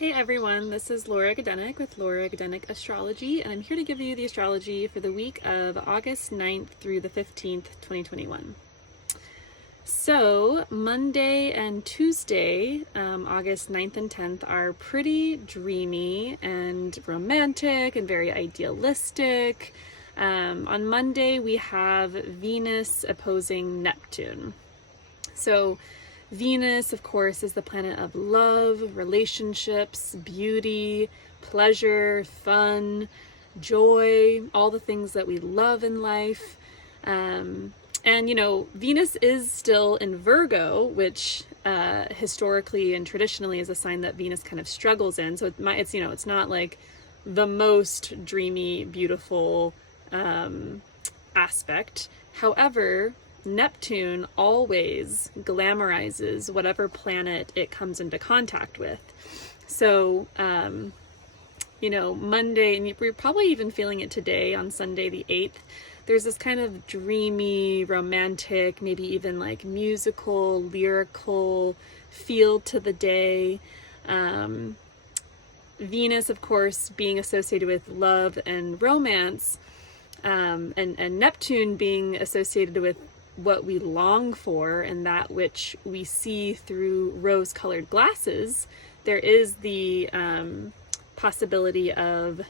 Hey everyone, this is Laura Gadenik with Laura Gadenik Astrology, and I'm here to give you the astrology for the week of August 9th through the 15th, 2021. So, Monday and Tuesday, August 9th and 10th, are pretty dreamy and romantic and very idealistic. On Monday, we have Venus opposing Neptune. So, Venus, of course, is the planet of love, relationships, beauty, pleasure, fun, joy, all the things that we love in life. Venus is still in Virgo, which historically and traditionally is a sign that Venus kind of struggles in. So it's not like the most dreamy, beautiful aspect. However, Neptune always glamorizes whatever planet it comes into contact with. So, Monday, and you're probably even feeling it today on Sunday the 8th, there's this kind of dreamy, romantic, maybe even like musical, lyrical feel to the day. Venus, of course, being associated with love and romance, and Neptune being associated with what we long for and that which we see through rose-colored glasses. There is the possibility of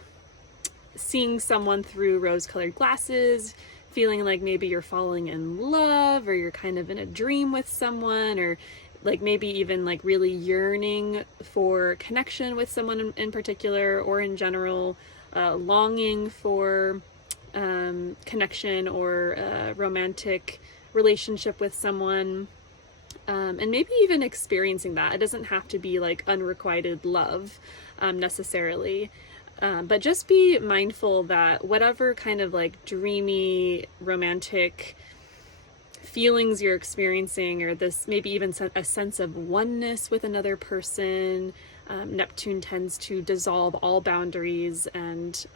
seeing someone through rose-colored glasses, feeling like maybe you're falling in love, or you're kind of in a dream with someone, or like maybe even like really yearning for connection with someone in particular, or in general, longing for connection or romantic relationship with someone, and maybe even experiencing that. It doesn't have to be like unrequited love necessarily, but just be mindful that whatever kind of like dreamy romantic feelings you're experiencing, or this maybe even a sense of oneness with another person, Neptune tends to dissolve all boundaries and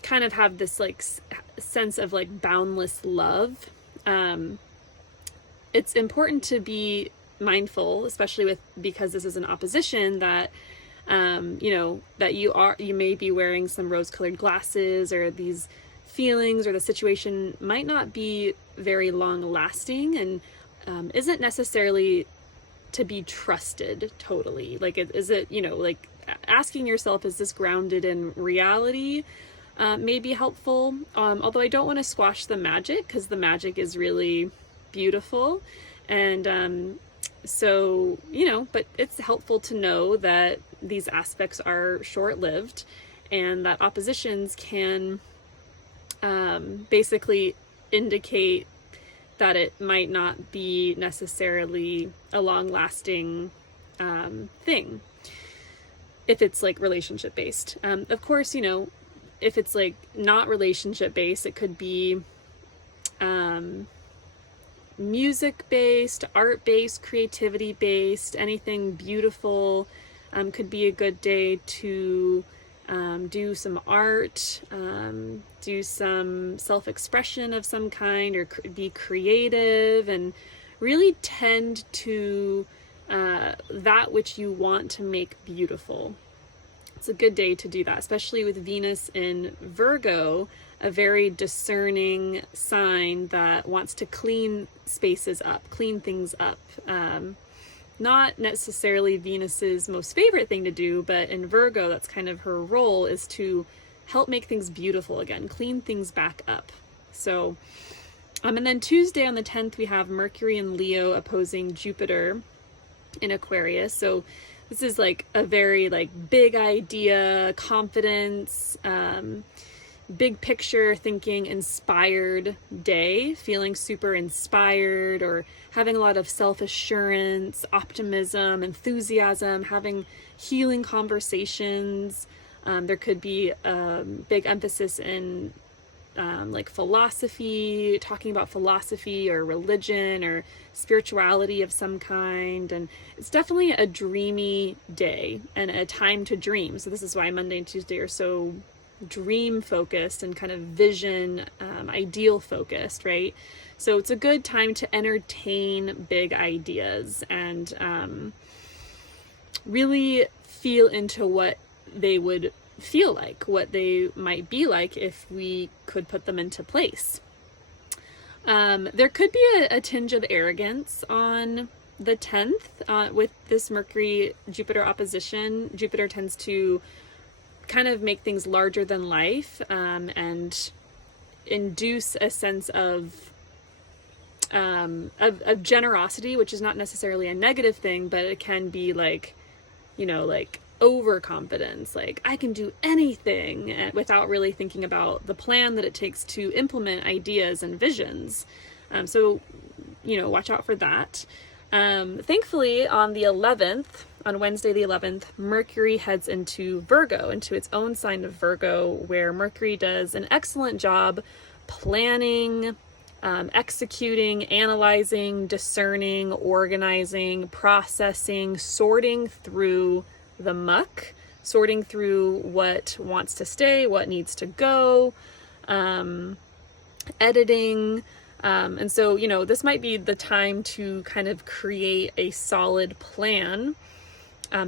kind of have this like sense of like boundless love. It's important to be mindful, especially because this is an opposition, that that you may be wearing some rose-colored glasses, or these feelings or the situation might not be very long lasting, and isn't necessarily to be trusted totally. Like, is it, like asking yourself, is this grounded in reality? May be helpful, although I don't want to squash the magic, because the magic is really beautiful, and but it's helpful to know that these aspects are short-lived, and that oppositions can basically indicate that it might not be necessarily a long-lasting thing if it's like relationship based. Of course, if it's like not relationship based, it could be music based, art based, creativity based, anything beautiful. Could be a good day to do some art, do some self-expression of some kind, or be creative and really tend to that which you want to make beautiful. It's a good day to do that, especially with Venus in Virgo, a very discerning sign that wants to clean spaces up, clean things up. Not necessarily Venus's most favorite thing to do, but in Virgo, that's kind of her role, is to help make things beautiful again, clean things back up. So, and then Tuesday on the 10th, we have Mercury in Leo opposing Jupiter in Aquarius. So this is like a very like big idea, confidence, big picture thinking, inspired day, feeling super inspired, or having a lot of self-assurance, optimism, enthusiasm, having healing conversations. There could be a big emphasis in like philosophy, talking about philosophy or religion or spirituality of some kind. And it's definitely a dreamy day and a time to dream. So this is why Monday and Tuesday are so dream focused and kind of vision, ideal focused, right? So it's a good time to entertain big ideas and really feel into what they would feel like, what they might be like if we could put them into place. There could be a tinge of arrogance on the 10th with this Mercury-Jupiter opposition. Jupiter tends to kind of make things larger than life and induce a sense of generosity, which is not necessarily a negative thing, but it can be like, you know, like overconfidence, like I can do anything, without really thinking about the plan that it takes to implement ideas and visions. So, you know, watch out for that. Thankfully, on the 11th, on Wednesday the 11th, Mercury heads into Virgo, into its own sign of Virgo, where Mercury does an excellent job planning, executing, analyzing, discerning, organizing, processing, sorting through the muck, sorting through what wants to stay, what needs to go, editing. And so, you know, this might be the time to kind of create a solid plan,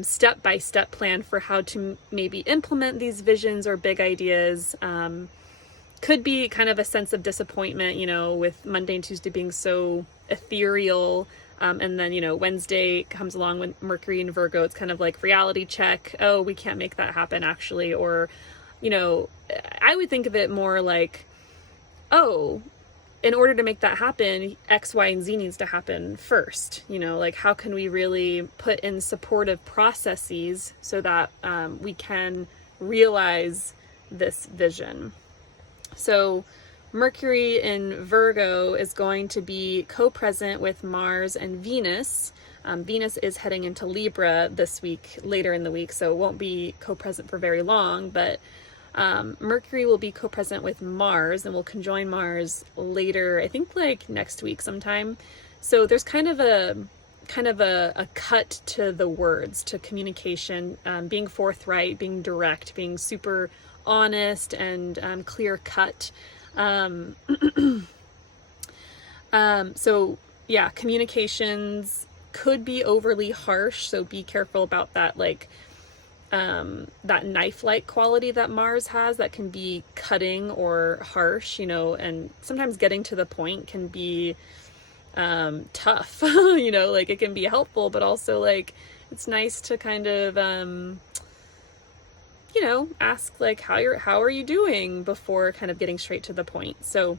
step-by-step plan for how to maybe implement these visions or big ideas. Could be kind of a sense of disappointment, you know, with Monday and Tuesday being so ethereal. And then, you know, Wednesday comes along with Mercury and Virgo. It's kind of like reality check. Oh, we can't make that happen actually. Or, you know, I would think of it more like, oh, in order to make that happen, X, Y, and Z needs to happen first. You know, like how can we really put in supportive processes so that we can realize this vision. So Mercury in Virgo is going to be co-present with Mars and Venus. Venus is heading into Libra this week, later in the week, so it won't be co-present for very long, but Mercury will be co-present with Mars and will conjoin Mars later, I think like next week sometime. So there's kind of a cut to the words, to communication, being forthright, being direct, being super honest and clear cut. So yeah, communications could be overly harsh, so be careful about that, like that knife-like quality that Mars has that can be cutting or harsh, you know, and sometimes getting to the point can be tough. You know, like it can be helpful, but also like it's nice to kind of you know, ask like how are you doing before kind of getting straight to the point. So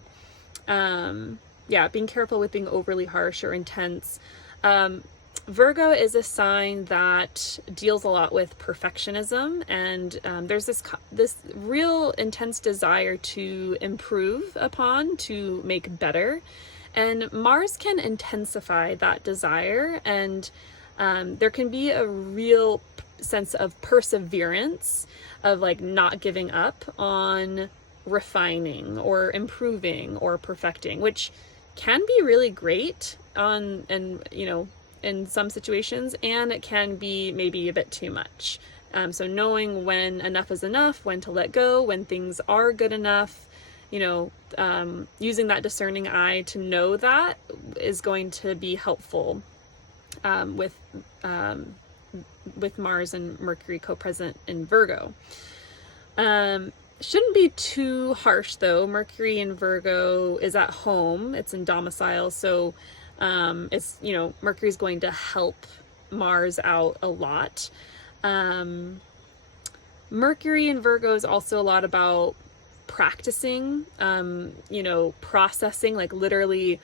yeah, being careful with being overly harsh or intense. Virgo is a sign that deals a lot with perfectionism, and there's this real intense desire to improve upon, to make better, and Mars can intensify that desire, and there can be a real sense of perseverance, of like not giving up on refining or improving or perfecting, which can be really great and you know, in some situations, and it can be maybe a bit too much. So knowing when enough is enough, when to let go, when things are good enough, you know, using that discerning eye to know that is going to be helpful with Mars and Mercury co-present in Virgo. Shouldn't be too harsh though. Mercury in Virgo is at home, it's in domicile, so it's, you know, Mercury's going to help Mars out a lot. Mercury in Virgo is also a lot about practicing, you know, processing, like literally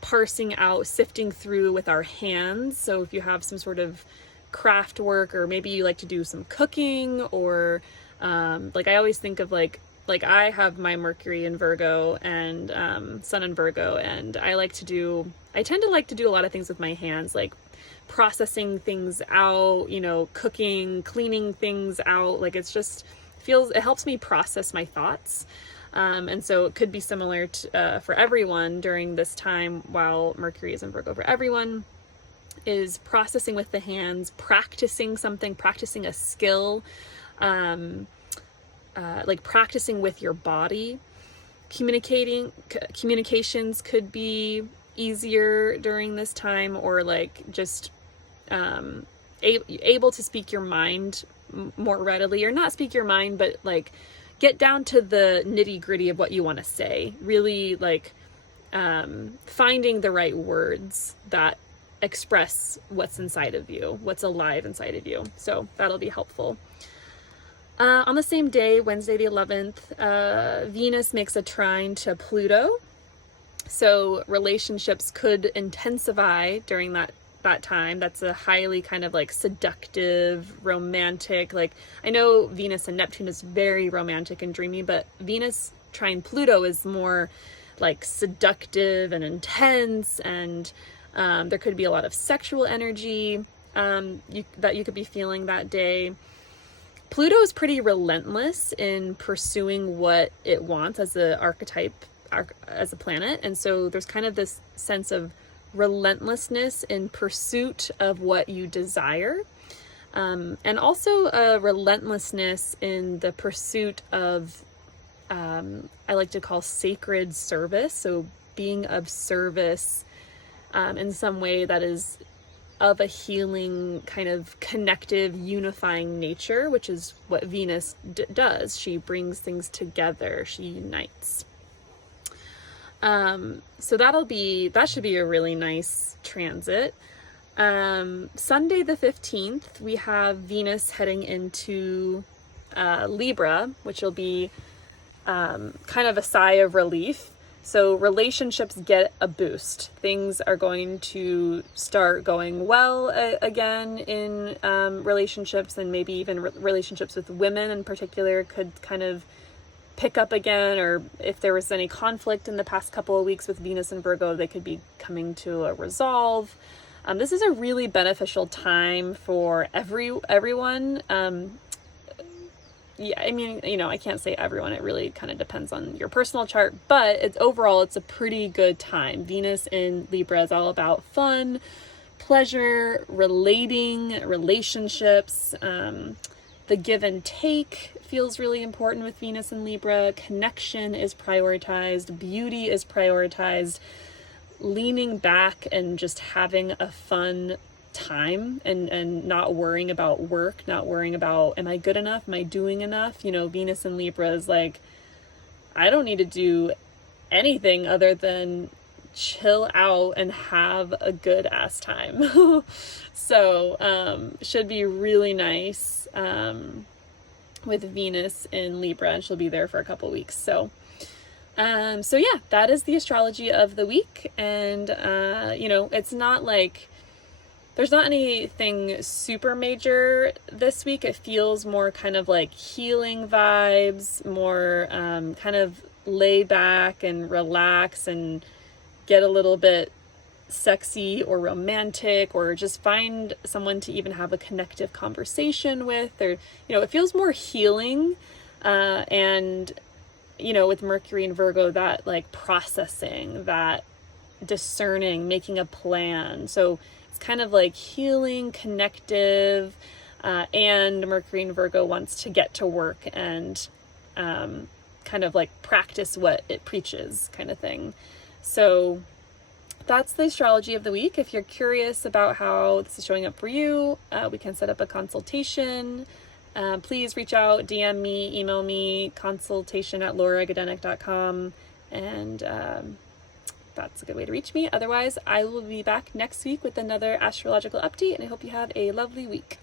parsing out, sifting through with our hands. So if you have some sort of craft work, or maybe you like to do some cooking, or like I always think of like I have my Mercury in Virgo and Sun in Virgo, and I tend to like to do a lot of things with my hands, like processing things out, you know, cooking, cleaning things out. Like it's just it helps me process my thoughts. And so it could be similar to, for everyone during this time while Mercury is in Virgo. For everyone is processing with the hands, practicing something, practicing a skill, like practicing with your body. Communications could be easier during this time, or like just able to speak your mind more readily, or not speak your mind, but like get down to the nitty gritty of what you want to say. Really like finding the right words that express what's inside of you, what's alive inside of you. So that'll be helpful. On the same day, Wednesday the 11th, Venus makes a trine to Pluto. So relationships could intensify during that time. That's a highly kind of like seductive, romantic, like I know Venus and Neptune is very romantic and dreamy, but Venus trine Pluto is more like seductive and intense, and there could be a lot of sexual energy that you could be feeling that day. Pluto is pretty relentless in pursuing what it wants as an archetype, as a planet, and so there's kind of this sense of relentlessness in pursuit of what you desire, and also a relentlessness in the pursuit of I like to call sacred service, so being of service in some way that is of a healing, kind of connective, unifying nature, which is what Venus does. She brings things together, she unites. So that should be a really nice transit. Sunday the 15th, we have Venus heading into Libra, which will be kind of a sigh of relief. So relationships get a boost. Things are going to start going well again in relationships, and maybe even relationships with women in particular could kind of pick up again, or if there was any conflict in the past couple of weeks with Venus and Virgo, they could be coming to a resolve. This is a really beneficial time for everyone. Yeah, I mean, I can't say everyone. It really kind of depends on your personal chart, but overall, it's a pretty good time. Venus in Libra is all about fun, pleasure, relating, relationships. The give and take feels really important with Venus in Libra. Connection is prioritized. Beauty is prioritized. Leaning back and just having a fun time, and not worrying about work, not worrying about, am I good enough? Am I doing enough? Venus in Libra is like, I don't need to do anything other than chill out and have a good ass time. So, should be really nice, with Venus in Libra, and she'll be there for a couple weeks. So yeah, that is the astrology of the week. And, it's not like, there's not anything super major this week. It feels more kind of like healing vibes, more kind of lay back and relax and get a little bit sexy or romantic, or just find someone to even have a connective conversation with, or, it feels more healing. And, with Mercury and Virgo, that like processing, that discerning, making a plan. So it's kind of like healing, connective, and Mercury and Virgo wants to get to work and kind of like practice what it preaches, kind of thing. So that's the astrology of the week. If you're curious about how this is showing up for you, we can set up a consultation. Please reach out, DM me, email me, consultation@lauragadenic.com, and that's a good way to reach me. Otherwise, I will be back next week with another astrological update, and I hope you have a lovely week.